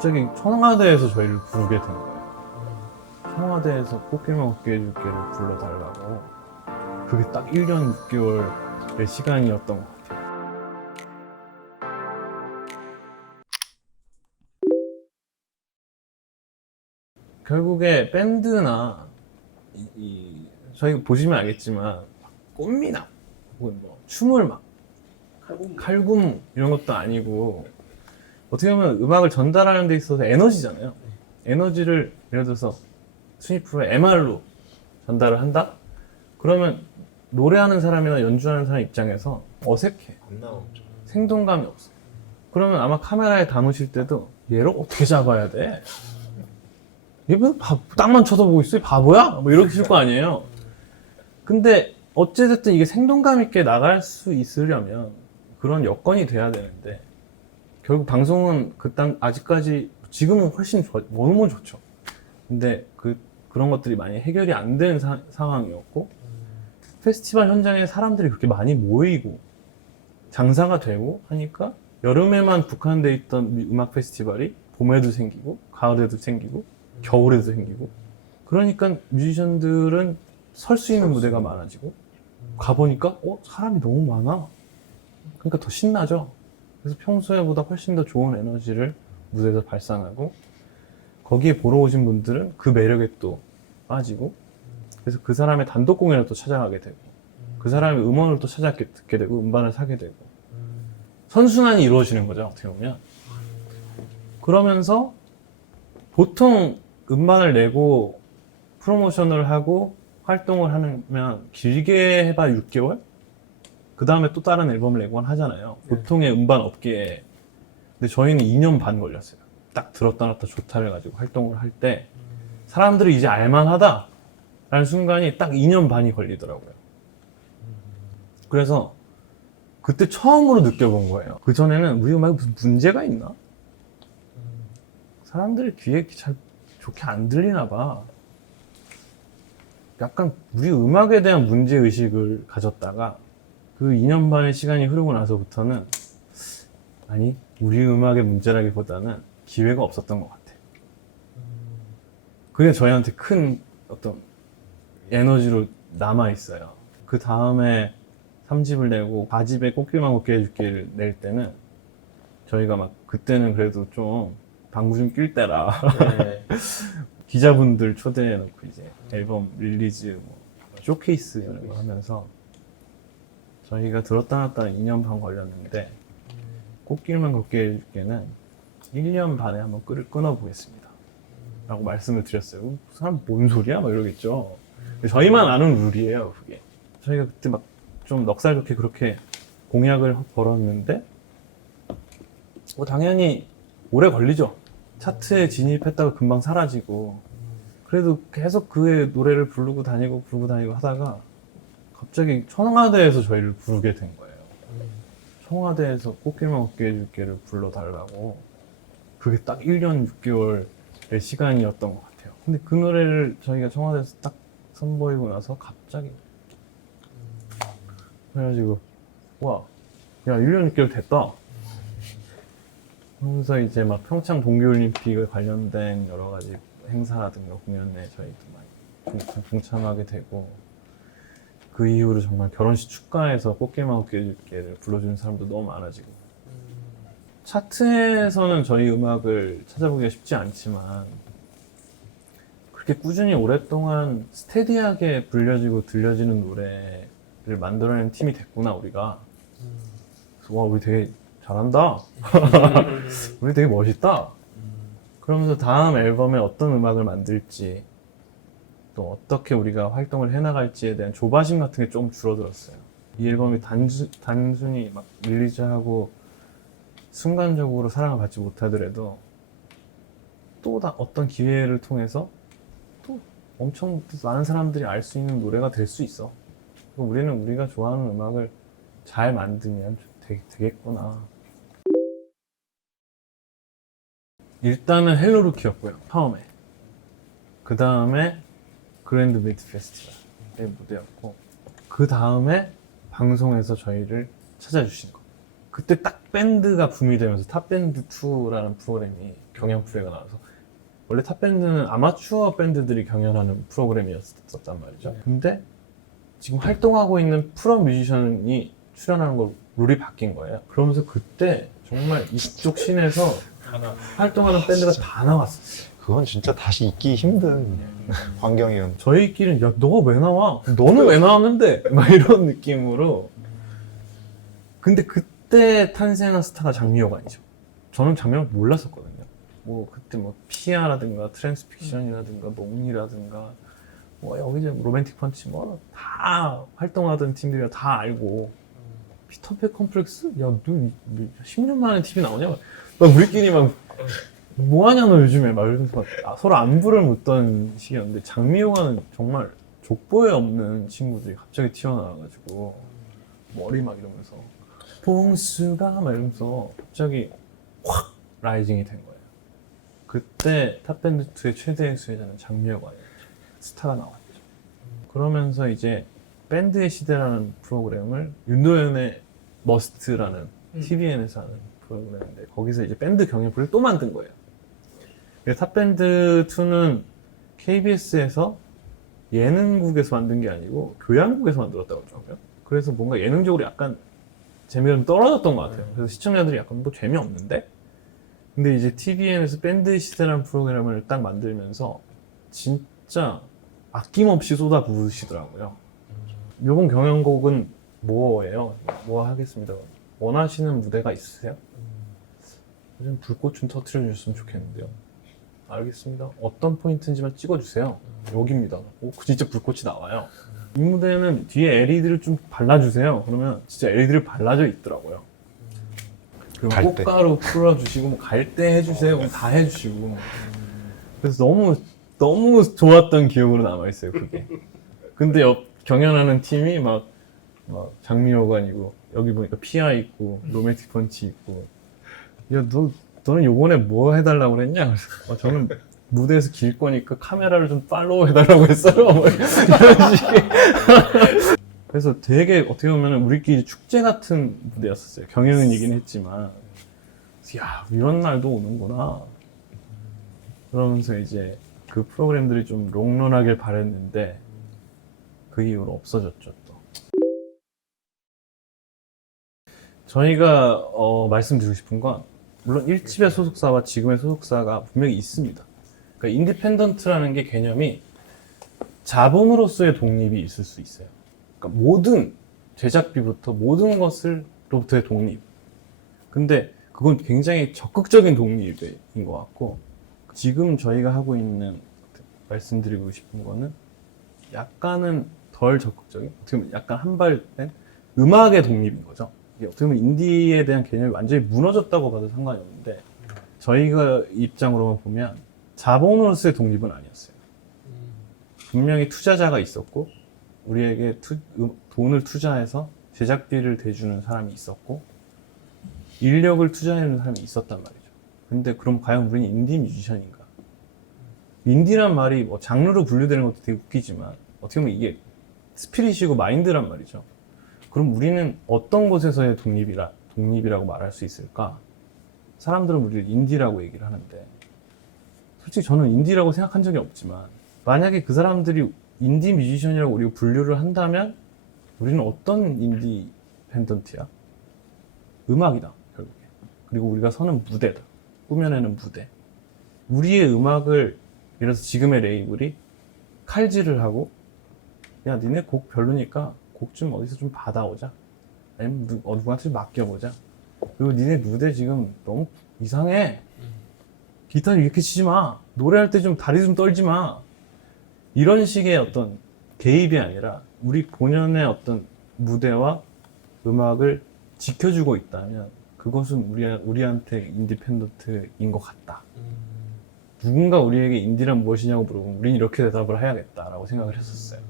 갑자기 청와대에서 저희를 부르게 된 거예요. 청와대에서 꽃길만 걷게 해줄게를 불러달라고. 그게 딱 1년 6개월의 시간이었던 것 같아요. 결국에 밴드나 저희 보시면 알겠지만 꽃미남 혹은 뭐 춤을 막 칼군 이런 것도 아니고 어떻게 보면 음악을 전달하는 데 있어서 에너지잖아요. 에너지를 예를 들어서 순위 프로의 MR로 전달을 한다? 그러면 노래하는 사람이나 연주하는 사람 입장에서 어색해. 안 나오죠. 생동감이 없어. 그러면 아마 카메라에 담으실 때도 얘를 어떻게 잡아야 돼? 얘 뭐 땅만 쳐다보고 있어? 바보야? 뭐 이러실 거 아니에요. 근데 어찌됐든 이게 생동감 있게 나갈 수 있으려면 그런 여건이 돼야 되는데 결국 방송은 아직까지 지금은 훨씬 너무 좋죠. 근데 그런 것들이 많이 해결이 안 된 상황이었고 페스티벌 현장에 사람들이 그렇게 많이 모이고 장사가 되고 하니까 여름에만 국한돼 있던 음악 페스티벌이 봄에도 생기고 가을에도 생기고 겨울에도 생기고 그러니까 뮤지션들은 설 수 있는 무대가 많아지고 가보니까 사람이 너무 많아. 그러니까 더 신나죠. 그래서 평소에보다 훨씬 더 좋은 에너지를 무대에서 발산하고 거기에 보러 오신 분들은 그 매력에 또 빠지고 그래서 그 사람의 단독 공연을 또 찾아가게 되고 그 사람의 음원을 또 듣게 되고 음반을 사게 되고 선순환이 이루어지는 거죠. 어떻게 보면 그러면서 보통 음반을 내고 프로모션을 하고 활동을 하면 길게 해봐 6개월? 그 다음에 또 다른 앨범을 내곤 하잖아요. 보통의 음반 업계에. 근데 저희는 2년 반 걸렸어요. 딱 들었다 놨다 좋다를 가지고 활동을 할 때 사람들이 이제 알만하다 라는 순간이 딱 2년 반이 걸리더라고요. 그래서 그때 처음으로 느껴본 거예요. 그전에는 우리 음악에 무슨 문제가 있나? 사람들이 귀에 잘 좋게 안 들리나 봐. 약간 우리 음악에 대한 문제의식을 가졌다가 그 2년 반의 시간이 흐르고 나서부터는 아니 우리 음악의 문제라기보다는 기회가 없었던 것 같아요. 그게 저희한테 큰 어떤 에너지로 남아있어요. 그 다음에 3집을 내고 4집에 꽃길만 걷게 해줄게를 낼 때는 저희가 막 그때는 그래도 좀 방구 좀 낄 때라 네. 기자분들 초대해놓고 이제 앨범 릴리즈 뭐 쇼케이스 이런 거 하면서 저희가 들었다 놨다 2년 반 걸렸는데 꽃길만 걷게 해줄게는 1년 반에 한번 끊어보겠습니다 라고 말씀을 드렸어요. 그 사람 뭔 소리야? 막 이러겠죠. 저희만 아는 룰이에요 그게. 저희가 그때 막 좀 넉살 좋게 그렇게 공약을 걸었는데 당연히 오래 걸리죠. 차트에 진입했다가 금방 사라지고 그래도 계속 그의 노래를 부르고 다니고 하다가 갑자기 청와대에서 저희를 부르게 된 거예요. 청와대에서 꽃길만 걷게 해줄게를 불러달라고. 그게 딱 1년 6개월의 시간이었던 것 같아요. 근데 그 노래를 저희가 청와대에서 딱 선보이고 나서 갑자기 그래가지고 와, 야 1년 6개월 됐다. 그러면서 이제 막 평창 동계올림픽에 관련된 여러 가지 행사라든가 공연에 저희도 많이 동참하게 되고 그 이후로 정말 결혼식 축가에서 꽃길만 걷게 해줄게를 불러주는 사람도 너무 많아지고 차트에서는 저희 음악을 찾아보기가 쉽지 않지만 그렇게 꾸준히 오랫동안 스테디하게 불려지고 들려지는 노래를 만들어내는 팀이 됐구나 우리가. 그래서 와 우리 되게 잘한다. 우리 되게 멋있다. 그러면서 다음 앨범에 어떤 음악을 만들지 또 어떻게 우리가 활동을 해나갈지에 대한 조바심 같은 게 좀 줄어들었어요. 이 앨범이 단순히 막 릴리즈하고 순간적으로 사랑을 받지 못하더라도 또 어떤 기회를 통해서 또 엄청 많은 사람들이 알 수 있는 노래가 될 수 있어. 우리는 우리가 좋아하는 음악을 잘 만들면 되겠구나. 일단은 헬로루키였고요, 처음에. 그 다음에 그랜드 메이트 페스티벌의 무대였고, 그 다음에 방송에서 저희를 찾아주신 거. 그때 딱 밴드가 붐이 되면서 탑밴드 2라는 프로그램이 경연 프로가 나와서 원래 탑밴드는 아마추어 밴드들이 경연하는 프로그램이었단 말이죠. 근데 지금 활동하고 있는 프로 뮤지션이 출연하는 걸 룰이 바뀐 거예요. 그러면서 그때 정말 이쪽 씬에서 활동하는 밴드가 다 나왔었어요. 그건 진짜 다시 있기 힘든 환경이었는데. 저희끼리는 야 너가 왜 나와? 너는 왜 나왔는데? 막 이런 느낌으로. 근데 그때 탄생한 스타가 장미여가 아니죠. 저는 장미여를 몰랐었거든요. 뭐 그때 뭐 피아라든가 트랜스픽션이라든가 농이라든가 뭐 여기저기 로맨틱 펀치 뭐 다 활동하던 팀들이 다 알고 피터팬 컴플렉스? 야 너 10년 만에 TV 나오냐? 막 우리끼리 막 뭐하냐 너 요즘에 막 이러면서 막 서로 안부를 묻던 시기였는데 장미호가는 정말 족보에 없는 친구들이 갑자기 튀어나와가지고 머리 막 이러면서 봉수가 막 이러면서 갑자기 확 라이징이 된 거예요. 그때 탑밴드2의 최대의 수혜자는 장미호가 스타가 나왔죠. 그러면서 이제 밴드의 시대라는 프로그램을 윤도현의 머스트라는 TVN에서 하는 프로그램인데 거기서 이제 밴드 경연프를 또 만든 거예요. 탑밴드2는 KBS에서 예능국에서 만든 게 아니고 교양국에서 만들었다고 하더라고요. 그래서 뭔가 예능적으로 약간 재미가 좀 떨어졌던 것 같아요. 그래서 시청자들이 약간 뭐 재미없는데? 근데 이제 TVN에서 밴드 시대라는 프로그램을 딱 만들면서 진짜 아낌없이 쏟아부으시더라고요. 요번 경연곡은 뭐예요? 뭐 하겠습니다. 원하시는 무대가 있으세요? 요즘 불꽃 좀 터트려 주셨으면 좋겠는데요. 알겠습니다. 어떤 포인트인지만 찍어주세요. 여기입니다. 오, 진짜 불꽃이 나와요. 이 무대는 뒤에 LED를 좀 발라주세요. 그러면 진짜 LED를 발라져 있더라고요. 그리고 꽃가루 풀어주시고 뭐 갈 때 해주세요. 그럼 다 해주시고. 그래서 너무 좋았던 기억으로 남아있어요. 그게. 근데 경연하는 팀이 막 장미여관이고 여기 보니까 피아 있고 로맨틱 펀치 있고 야 너는 요번에 뭐 해달라고 그랬냐? 그래서 저는 무대에서 길 거니까 카메라를 좀 팔로우 해달라고 했어요. 뭐 이런 식의. 그래서 되게 어떻게 보면 우리끼리 축제 같은 무대였었어요. 경연이긴 했지만 야 이런 날도 오는구나. 그러면서 이제 그 프로그램들이 좀 롱런하길 바랬는데 그 이후로 없어졌죠 또. 저희가 말씀드리고 싶은 건 물론 1집의 소속사와 지금의 소속사가 분명히 있습니다. 그러니까 인디펜던트라는 게 개념이 자본으로서의 독립이 있을 수 있어요. 그러니까 모든 제작비부터 모든 것을로부터의 독립. 근데 그건 굉장히 적극적인 독립인 것 같고 지금 저희가 하고 있는 말씀드리고 싶은 거는 약간은 덜 적극적인 어떻게 보면 약간 한발된 음악의 독립인 거죠. 어떻게 보면 인디에 대한 개념이 완전히 무너졌다고 봐도 상관이 없는데 저희가 입장으로만 보면 자본으로서의 독립은 아니었어요. 분명히 투자자가 있었고 우리에게 돈을 투자해서 제작비를 대주는 사람이 있었고 인력을 투자하는 사람이 있었단 말이죠. 근데 그럼 과연 우리는 인디 뮤지션인가? 인디란 말이 뭐 장르로 분류되는 것도 되게 웃기지만 어떻게 보면 이게 스피릿이고 마인드란 말이죠. 그럼 우리는 어떤 곳에서의 독립이라고 말할 수 있을까? 사람들은 우리를 인디라고 얘기를 하는데 솔직히 저는 인디라고 생각한 적이 없지만 만약에 그 사람들이 인디 뮤지션이라고 우리가 분류를 한다면 우리는 어떤 인디펜던트야? 음악이다 결국에. 그리고 우리가 서는 무대다. 꾸며내는 무대. 우리의 음악을 예를 들어서 지금의 레이블이 칼질을 하고 야 니네 곡 별로니까 곡 좀 어디서 좀 받아오자. 아니면 누구한테 좀 맡겨보자. 그리고 니네 무대 지금 너무 이상해. 기타 이렇게 치지 마. 노래할 때 좀 다리 좀 떨지 마. 이런 식의 어떤 개입이 아니라 우리 본연의 어떤 무대와 음악을 지켜주고 있다면 그것은 우리한테 인디펜던트인 것 같다. 누군가 우리에게 인디란 무엇이냐고 물어보면 우린 이렇게 대답을 해야겠다라고 생각을 했었어요.